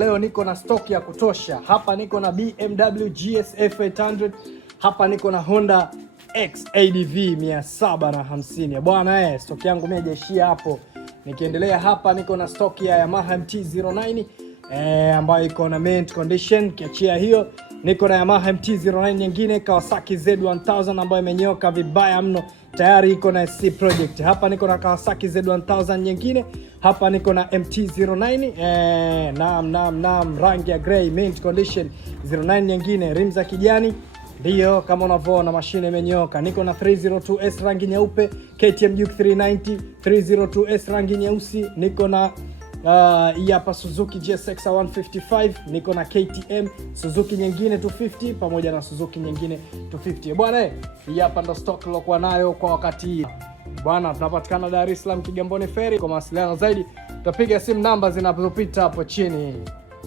Leo niko na stock ya kutosha. Hapa niko na BMW GSF 800. Hapa niko na Honda XADV 750. Bwana stock yangu mimi haijaishia hapo. Nikiendelea hapa niko na stock ya Yamaha MT-09 ambayo iko na mint condition. Kiachia hiyo niko na Yamaha MT-09 nyingine Kawasaki Z1000 ambayo imenyoka vibaya mno. Tayari iko na SC Project. Hapa niko na Kawasaki Z1000 nyingine. Hapa niko na MT-09 naam rangi ya grey mint condition 09 nyingine, rim za kijani. Ndio kama unavyoona mashine imenyoka. Niko na 302S rangi nyeupe, KTM Duke 390 302S rangi nyeusi. Niko na hapa Suzuki GSX 155, niko na KTM Suzuki nyingine 250 pamoja na Suzuki nyingine 250. Bwana hii hapa ndo stock nilokuwa nayo kwa wakati hii. Bwana tunapatikana Dar es Salaam Kigamboni Ferry. Kwa mawasiliano zaidi tutapiga simu namba zinazopita hapo chini.